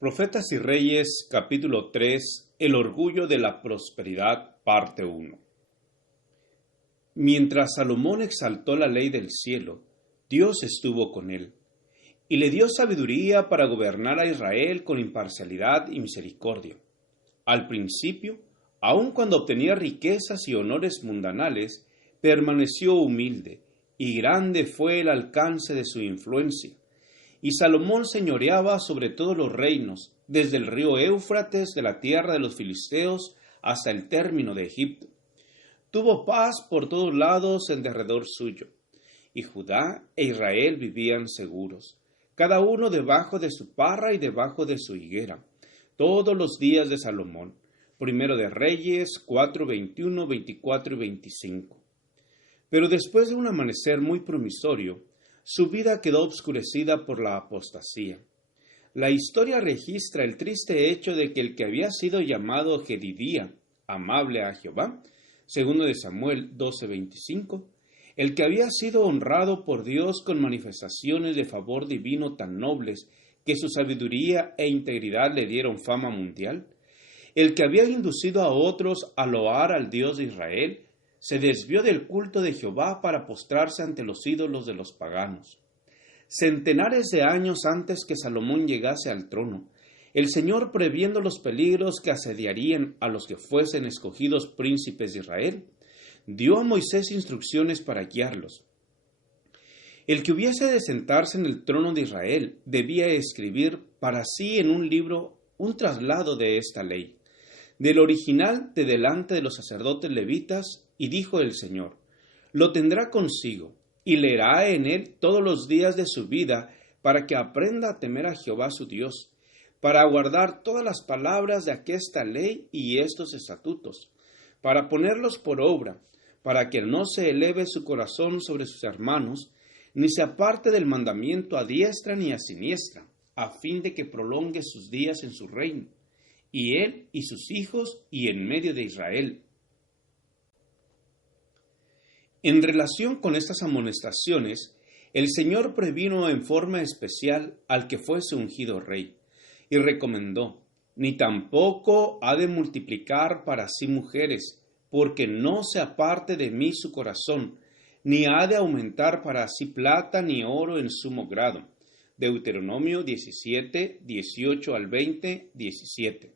Profetas y Reyes, capítulo 3, El orgullo de la prosperidad, parte 1. Mientras Salomón exaltó la ley del cielo, Dios estuvo con él, y le dio sabiduría para gobernar a Israel con imparcialidad y misericordia. Al principio, aun cuando obtenía riquezas y honores mundanales, permaneció humilde, y grande fue el alcance de su influencia. Y Salomón señoreaba sobre todos los reinos, desde el río Éufrates de la tierra de los filisteos hasta el término de Egipto. Tuvo paz por todos lados en derredor suyo, y Judá e Israel vivían seguros, cada uno debajo de su parra y debajo de su higuera, todos los días de Salomón. Primero de Reyes 4, 21, 24 y 25. Pero después de un amanecer muy promisorio, su vida quedó obscurecida por la apostasía. La historia registra el triste hecho de que el que había sido llamado Jedidía, amable a Jehová, segundo de Samuel 12:25, el que había sido honrado por Dios con manifestaciones de favor divino tan nobles que su sabiduría e integridad le dieron fama mundial, el que había inducido a otros a loar al Dios de Israel, se desvió del culto de Jehová para postrarse ante los ídolos de los paganos. Centenares de años antes que Salomón llegase al trono, el Señor, previendo los peligros que asediarían a los que fuesen escogidos príncipes de Israel, dio a Moisés instrucciones para guiarlos. El que hubiese de sentarse en el trono de Israel debía escribir para sí en un libro un traslado de esta ley, del original de delante de los sacerdotes levitas, y dijo el Señor, lo tendrá consigo, y leerá en él todos los días de su vida, para que aprenda a temer a Jehová su Dios, para guardar todas las palabras de aquesta ley y estos estatutos, para ponerlos por obra, para que no se eleve su corazón sobre sus hermanos, ni se aparte del mandamiento a diestra ni a siniestra, a fin de que prolongue sus días en su reino, y él y sus hijos y en medio de Israel. En relación con estas amonestaciones, el Señor previno en forma especial al que fuese ungido rey, y recomendó, ni tampoco ha de multiplicar para sí mujeres, porque no se aparte de mí su corazón, ni ha de aumentar para sí plata ni oro en sumo grado. Deuteronomio 17, 18 al 20, 17.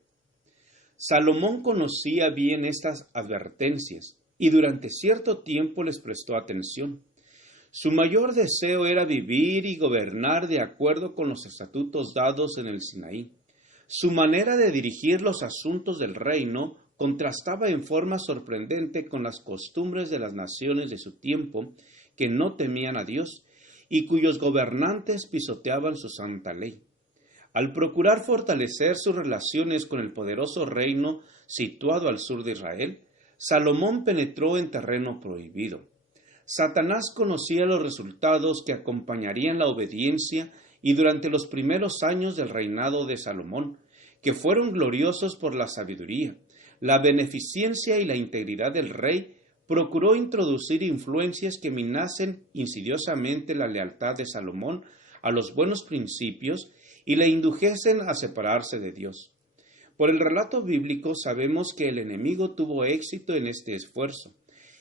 Salomón conocía bien estas advertencias, y durante cierto tiempo les prestó atención. Su mayor deseo era vivir y gobernar de acuerdo con los estatutos dados en el Sinaí. Su manera de dirigir los asuntos del reino contrastaba en forma sorprendente con las costumbres de las naciones de su tiempo, que no temían a Dios y cuyos gobernantes pisoteaban su santa ley. Al procurar fortalecer sus relaciones con el poderoso reino situado al sur de Israel, Salomón penetró en terreno prohibido. Satanás conocía los resultados que acompañarían la obediencia y durante los primeros años del reinado de Salomón, que fueron gloriosos por la sabiduría, la beneficencia y la integridad del rey, procuró introducir influencias que minasen insidiosamente la lealtad de Salomón a los buenos principios y le indujesen a separarse de Dios. Por el relato bíblico sabemos que el enemigo tuvo éxito en este esfuerzo,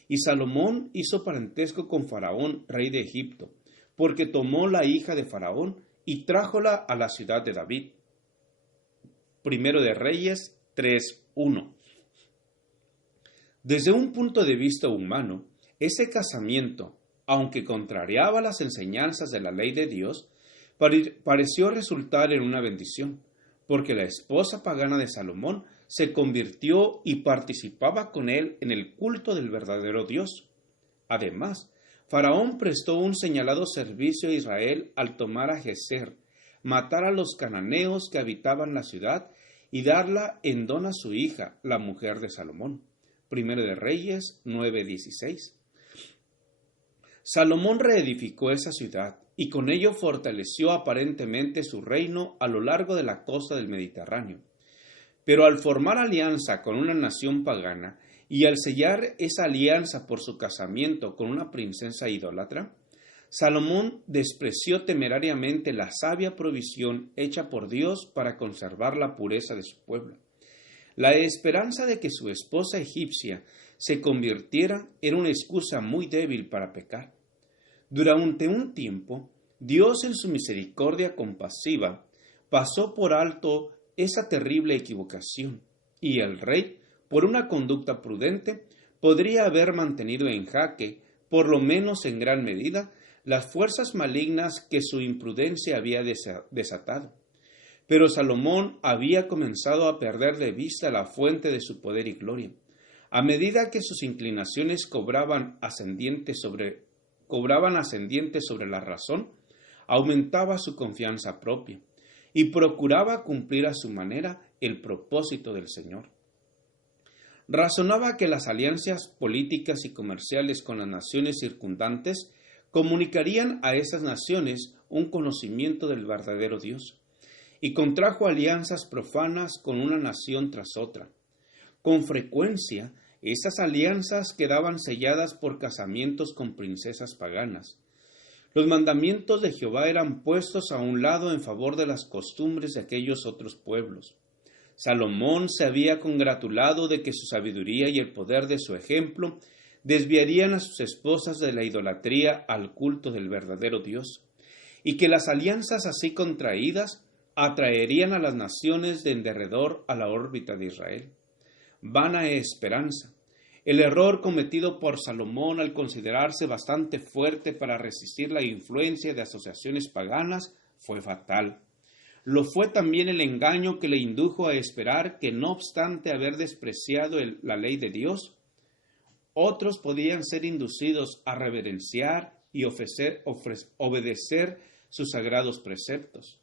y Salomón hizo parentesco con Faraón, rey de Egipto, porque tomó la hija de Faraón y trájola a la ciudad de David. Primero de Reyes 3:1. Desde un punto de vista humano, ese casamiento, aunque contrariaba las enseñanzas de la ley de Dios, pareció resultar en una bendición, porque la esposa pagana de Salomón se convirtió y participaba con él en el culto del verdadero Dios. Además, Faraón prestó un señalado servicio a Israel al tomar a Geser, matar a los cananeos que habitaban la ciudad y darla en don a su hija, la mujer de Salomón. Primero de Reyes 9:16. Salomón reedificó esa ciudad y con ello fortaleció aparentemente su reino a lo largo de la costa del Mediterráneo. Pero al formar alianza con una nación pagana y al sellar esa alianza por su casamiento con una princesa idólatra, Salomón despreció temerariamente la sabia provisión hecha por Dios para conservar la pureza de su pueblo. La esperanza de que su esposa egipcia se convirtiera era una excusa muy débil para pecar. Durante un tiempo, Dios en su misericordia compasiva pasó por alto esa terrible equivocación, y el rey, por una conducta prudente, podría haber mantenido en jaque, por lo menos en gran medida, las fuerzas malignas que su imprudencia había desatado. Pero Salomón había comenzado a perder de vista la fuente de su poder y gloria. A medida que sus inclinaciones cobraban ascendiente sobre la razón, aumentaba su confianza propia y procuraba cumplir a su manera el propósito del Señor. Razonaba que las alianzas políticas y comerciales con las naciones circundantes comunicarían a esas naciones un conocimiento del verdadero Dios, y contrajo alianzas profanas con una nación tras otra. Con frecuencia, esas alianzas quedaban selladas por casamientos con princesas paganas. Los mandamientos de Jehová eran puestos a un lado en favor de las costumbres de aquellos otros pueblos. Salomón se había congratulado de que su sabiduría y el poder de su ejemplo desviarían a sus esposas de la idolatría al culto del verdadero Dios, y que las alianzas así contraídas atraerían a las naciones de en derredor a la órbita de Israel. Vana esperanza. El error cometido por Salomón al considerarse bastante fuerte para resistir la influencia de asociaciones paganas fue fatal. Lo fue también el engaño que le indujo a esperar que, no obstante haber despreciado la ley de Dios, otros podían ser inducidos a reverenciar y obedecer sus sagrados preceptos.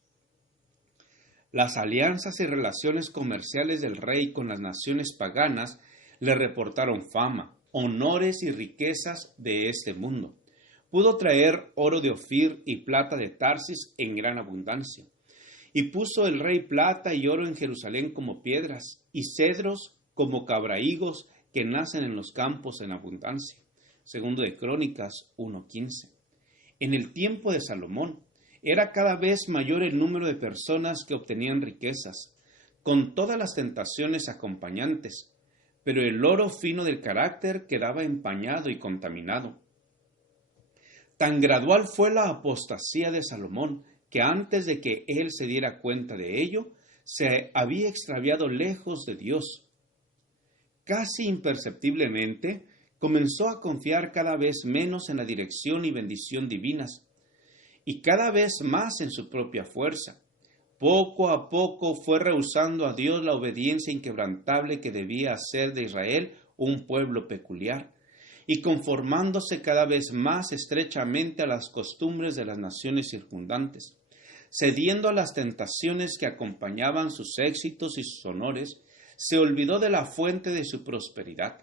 Las alianzas y relaciones comerciales del rey con las naciones paganas le reportaron fama, honores y riquezas de este mundo. Pudo traer oro de Ofir y plata de Tarsis en gran abundancia. Y puso el rey plata y oro en Jerusalén como piedras, y cedros como cabrahigos que nacen en los campos en abundancia. Segundo de Crónicas 1:15. En el tiempo de Salomón, era cada vez mayor el número de personas que obtenían riquezas, con todas las tentaciones acompañantes, pero el oro fino del carácter quedaba empañado y contaminado. Tan gradual fue la apostasía de Salomón que antes de que él se diera cuenta de ello, se había extraviado lejos de Dios. Casi imperceptiblemente, comenzó a confiar cada vez menos en la dirección y bendición divinas, y cada vez más en su propia fuerza. Poco a poco fue rehusando a Dios la obediencia inquebrantable que debía hacer de Israel un pueblo peculiar, y conformándose cada vez más estrechamente a las costumbres de las naciones circundantes, cediendo a las tentaciones que acompañaban sus éxitos y sus honores, se olvidó de la fuente de su prosperidad.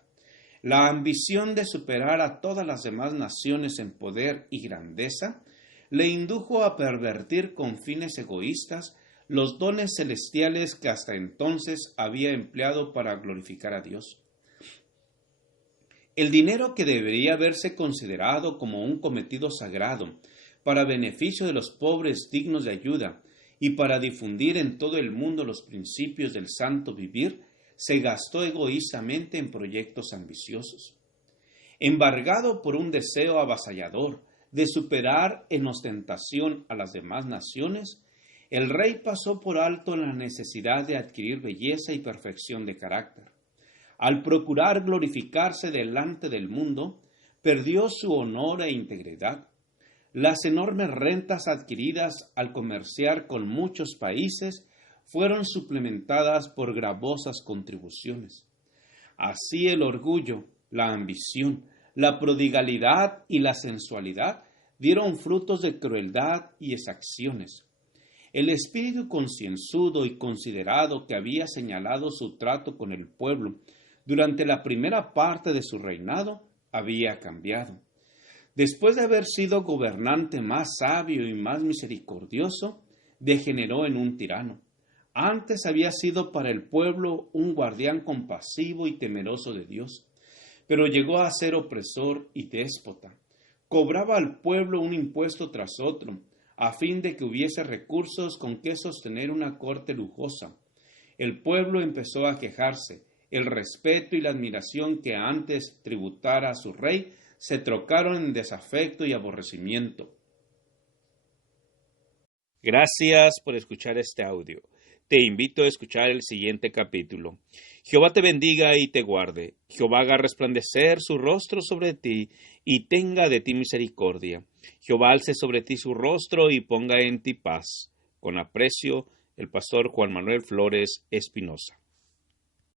La ambición de superar a todas las demás naciones en poder y grandeza le indujo a pervertir con fines egoístas los dones celestiales que hasta entonces había empleado para glorificar a Dios. El dinero que debería haberse considerado como un cometido sagrado para beneficio de los pobres dignos de ayuda y para difundir en todo el mundo los principios del santo vivir, se gastó egoístamente en proyectos ambiciosos. Embargado por un deseo avasallador de superar en ostentación a las demás naciones, el rey pasó por alto la necesidad de adquirir belleza y perfección de carácter. Al procurar glorificarse delante del mundo, perdió su honor e integridad. Las enormes rentas adquiridas al comerciar con muchos países fueron suplementadas por gravosas contribuciones. Así el orgullo, la ambición, la prodigalidad y la sensualidad dieron frutos de crueldad y exacciones. El espíritu concienzudo y considerado que había señalado su trato con el pueblo durante la primera parte de su reinado había cambiado. Después de haber sido gobernante más sabio y más misericordioso, degeneró en un tirano. Antes había sido para el pueblo un guardián compasivo y temeroso de Dios, pero llegó a ser opresor y déspota. Cobraba al pueblo un impuesto tras otro, a fin de que hubiese recursos con que sostener una corte lujosa. El pueblo empezó a quejarse. El respeto y la admiración que antes tributara a su rey se trocaron en desafecto y aborrecimiento. Gracias por escuchar este audio. Te invito a escuchar el siguiente capítulo. Jehová te bendiga y te guarde. Jehová haga resplandecer su rostro sobre ti y tenga de ti misericordia. Jehová alce sobre ti su rostro y ponga en ti paz. Con aprecio, el pastor Juan Manuel Flores Espinosa.